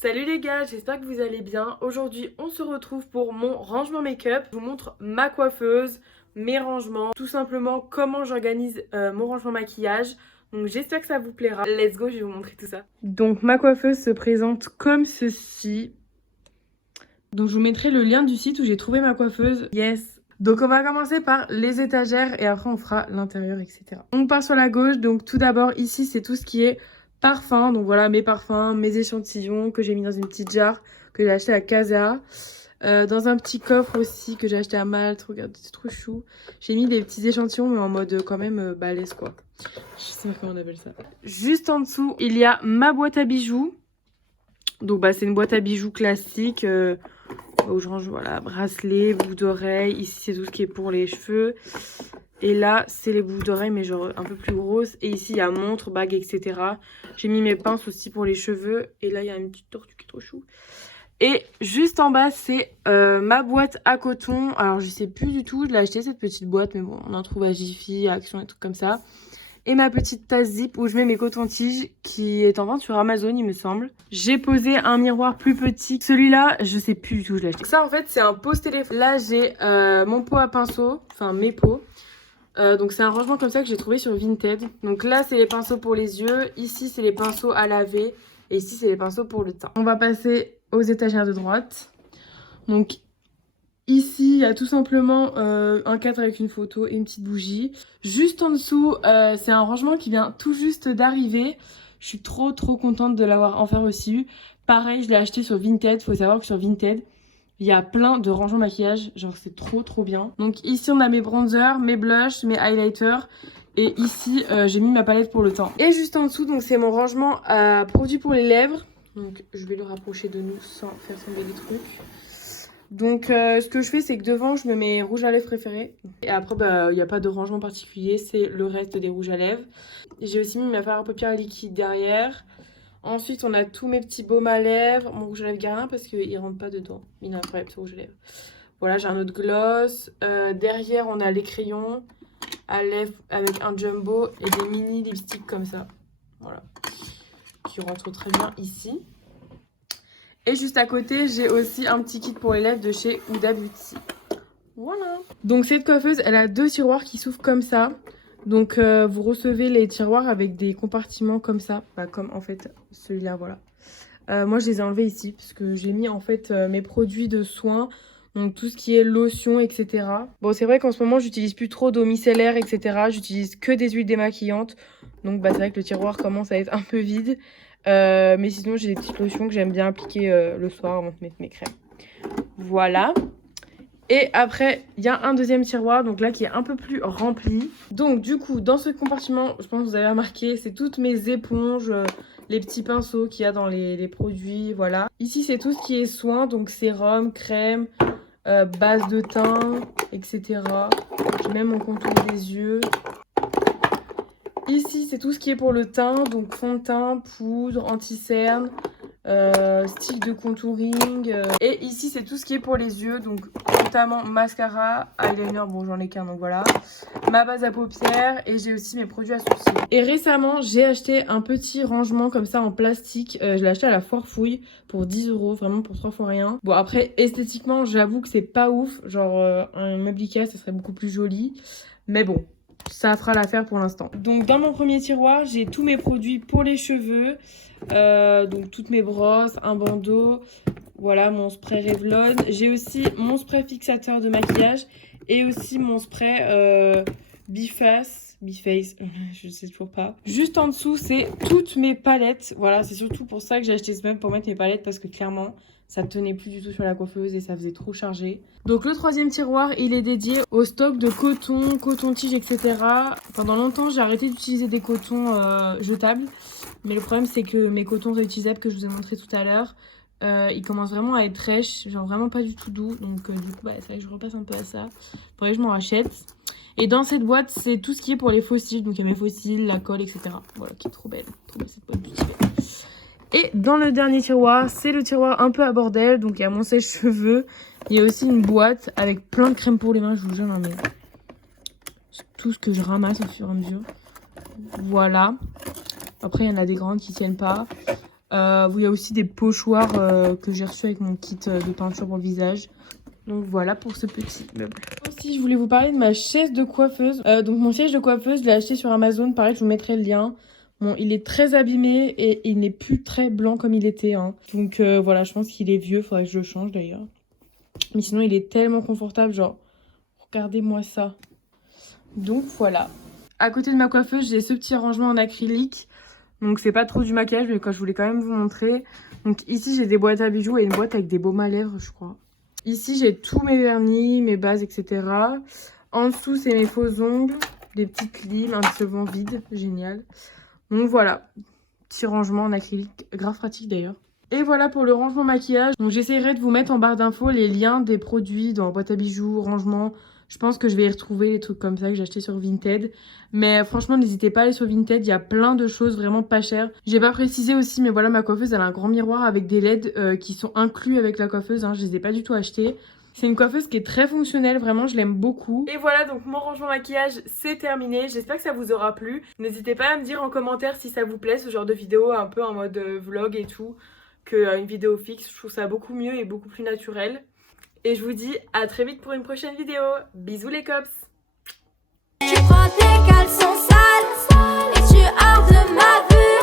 Salut les gars, j'espère que vous allez bien. Aujourd'hui on se retrouve pour mon rangement make-up. Je vous montre ma coiffeuse, mes rangements, tout simplement comment j'organise mon rangement maquillage. Donc j'espère que ça vous plaira. Let's go, je vais vous montrer tout ça. Donc ma coiffeuse se présente comme ceci. Donc je vous mettrai le lien du site où j'ai trouvé ma coiffeuse. Yes. Donc on va commencer par les étagères et après on fera l'intérieur, etc. On part sur la gauche. Donc tout d'abord ici c'est tout ce qui est parfums. Donc voilà mes parfums, mes échantillons que j'ai mis dans une petite jarre que j'ai acheté à Casa. Dans un petit coffre aussi que j'ai acheté à Malte. Regardez, c'est trop chou. J'ai mis des petits échantillons mais en mode quand même balèze quoi. Je sais pas comment on appelle ça. Juste en dessous il y a ma boîte à bijoux. Donc bah c'est une boîte à bijoux classique où je range voilà bracelets, boucles d'oreilles. Ici c'est tout ce qui est pour les cheveux. Et là c'est les boucles d'oreilles mais genre un peu plus grosses. Et ici il y a montre, bague, etc. J'ai mis mes pinces aussi pour les cheveux. Et là il y a une petite tortue qui est trop chou. Et juste en bas c'est ma boîte à coton. Alors je sais plus du tout, je l'ai acheté cette petite boîte. Mais bon on en trouve à Jiffy, à Action et trucs comme ça. Et ma petite tasse zip où je mets mes cotons-tiges qui est en vente sur Amazon il me semble. J'ai posé un miroir plus petit. Celui-là je sais plus du tout, je l'ai acheté. Ça en fait c'est un pose téléphone. Là j'ai mon pot à pinceau, enfin mes pots. Donc c'est un rangement comme ça que j'ai trouvé sur Vinted. Donc là c'est les pinceaux pour les yeux. Ici c'est les pinceaux à laver. Et ici c'est les pinceaux pour le teint. On va passer aux étagères de droite. Donc ici, il y a tout simplement un cadre avec une photo et une petite bougie. Juste en dessous, c'est un rangement qui vient tout juste d'arriver. Je suis trop contente de l'avoir enfin reçu. Pareil, je l'ai acheté sur Vinted. Faut savoir que sur Vinted, il y a plein de rangements maquillage. Genre, c'est trop bien. Donc ici, on a mes bronzers, mes blushs, mes highlighters. Et ici, j'ai mis ma palette pour le teint. Et juste en dessous, donc c'est mon rangement à produits pour les lèvres. Donc je vais le rapprocher de nous sans faire tomber les trucs. Donc ce que je fais c'est que devant je me mets rouge à lèvres préféré. Et après il n'y a pas de rangement particulier, c'est le reste des rouges à lèvres. J'ai aussi mis ma fard à paupières liquide derrière. Ensuite on a tous mes petits baumes à lèvres. Mon rouge à lèvres Guerlain parce qu'il rentre pas dedans. Il est incroyable ce rouge à lèvres. Voilà, j'ai un autre gloss. Derrière on a les crayons à lèvres avec un jumbo et des mini lipsticks comme ça. Voilà. Qui rentrent très bien ici. Et juste à côté, j'ai aussi un petit kit pour les lèvres de chez Huda Beauty. Voilà. Donc cette coiffeuse, elle a deux tiroirs qui s'ouvrent comme ça. Donc vous recevez les tiroirs avec des compartiments comme ça. Bah, comme en fait celui-là, voilà. Moi je les ai enlevés ici parce que j'ai mis en fait mes produits de soins. Donc tout ce qui est lotion, etc. Bon c'est vrai qu'en ce moment j'utilise plus trop d'eau micellaire, etc. J'utilise que des huiles démaquillantes. Donc bah, c'est vrai que le tiroir commence à être un peu vide. Mais sinon j'ai des petites lotions que j'aime bien appliquer le soir avant de mettre mes crèmes. Voilà. Et après il y a un deuxième tiroir donc là qui est un peu plus rempli. Donc du coup dans ce compartiment, je pense que vous avez remarqué, c'est toutes mes éponges, les petits pinceaux qu'il y a dans les produits, voilà. Ici c'est tout ce qui est soin, donc sérum, crème, base de teint, etc. J'ai même mon contour des yeux. Ici, c'est tout ce qui est pour le teint, donc fond de teint, poudre, anti-cerne, stick de contouring. Et ici, c'est tout ce qui est pour les yeux, donc notamment mascara, eyeliner, bon j'en ai qu'un, donc voilà. Ma base à paupières et j'ai aussi mes produits à sourcils. Et récemment, j'ai acheté un petit rangement comme ça en plastique. Je l'ai acheté à la Foire Fouille pour 10 €, vraiment pour 3 fois rien. Bon après, esthétiquement, j'avoue que c'est pas ouf. Genre un meuble Ikea, ça serait beaucoup plus joli. Mais bon. Ça fera l'affaire pour l'instant. Donc dans mon premier tiroir, j'ai tous mes produits pour les cheveux. Donc toutes mes brosses, un bandeau. Voilà mon spray Revlon. J'ai aussi mon spray fixateur de maquillage. Et aussi mon spray Biface. Je sais toujours pas. Juste en dessous, c'est toutes mes palettes. Voilà, c'est surtout pour ça que j'ai acheté ce meuble, pour mettre mes palettes. Parce que clairement, ça tenait plus du tout sur la coiffeuse et ça faisait trop chargé. Donc le troisième tiroir, il est dédié au stock de coton, coton-tige, etc. Pendant longtemps, j'ai arrêté d'utiliser des cotons jetables. Mais le problème, c'est que mes cotons réutilisables que je vous ai montré tout à l'heure, ils commencent vraiment à être rêches, genre vraiment pas du tout doux. Donc du coup, bah, c'est vrai que je repasse un peu à ça. Faudrait que je m'en rachète. Et dans cette boîte, c'est tout ce qui est pour les fossiles. Donc il y a mes fossiles, la colle, etc. Voilà, qui est trop belle. Trop belle cette boîte Beauty Bay. Et dans le dernier tiroir, c'est le tiroir un peu à bordel. Donc il y a mon sèche-cheveux. Il y a aussi une boîte avec plein de crème pour les mains. Je vous jure, non mais c'est tout ce que je ramasse au fur et à mesure. Voilà. Après, il y en a des grandes qui tiennent pas. Il y a aussi des pochoirs que j'ai reçus avec mon kit de peinture pour le visage. Donc voilà pour ce petit meuble. Aussi, je voulais vous parler de ma chaise de coiffeuse. Donc mon siège de coiffeuse, je l'ai acheté sur Amazon. Pareil, je vous mettrai le lien. Bon, il est très abîmé et il n'est plus très blanc comme il était. Hein. Donc voilà, je pense qu'il est vieux. Faudrait que je le change d'ailleurs. Mais sinon, il est tellement confortable. Genre, regardez-moi ça. Donc voilà. À côté de ma coiffeuse, j'ai ce petit rangement en acrylique. Donc c'est pas trop du maquillage, mais quand je voulais quand même vous montrer. Donc ici, j'ai des boîtes à bijoux et une boîte avec des baumes à lèvres, je crois. Ici, j'ai tous mes vernis, mes bases, etc. En dessous, c'est mes faux ongles, des petites limes, un solvant vide, génial. Donc voilà, petit rangement en acrylique, grave pratique d'ailleurs. Et voilà pour le rangement maquillage. Donc j'essaierai de vous mettre en barre d'infos les liens des produits dans boîte à bijoux, rangement. Je pense que je vais y retrouver les trucs comme ça que j'ai acheté sur Vinted. Mais franchement, n'hésitez pas à aller sur Vinted, il y a plein de choses vraiment pas chères. J'ai pas précisé aussi, mais voilà, ma coiffeuse, elle a un grand miroir avec des LED qui sont inclus avec la coiffeuse. Hein, je les ai pas du tout achetés. C'est une coiffeuse qui est très fonctionnelle, vraiment, je l'aime beaucoup. Et voilà, donc mon rangement maquillage, c'est terminé. J'espère que ça vous aura plu. N'hésitez pas à me dire en commentaire si ça vous plaît, ce genre de vidéo un peu en mode vlog et tout, qu'une vidéo fixe. Je trouve ça beaucoup mieux et beaucoup plus naturel. Et je vous dis à très vite pour une prochaine vidéo. Bisous les cops! Tu prends tes caleçons.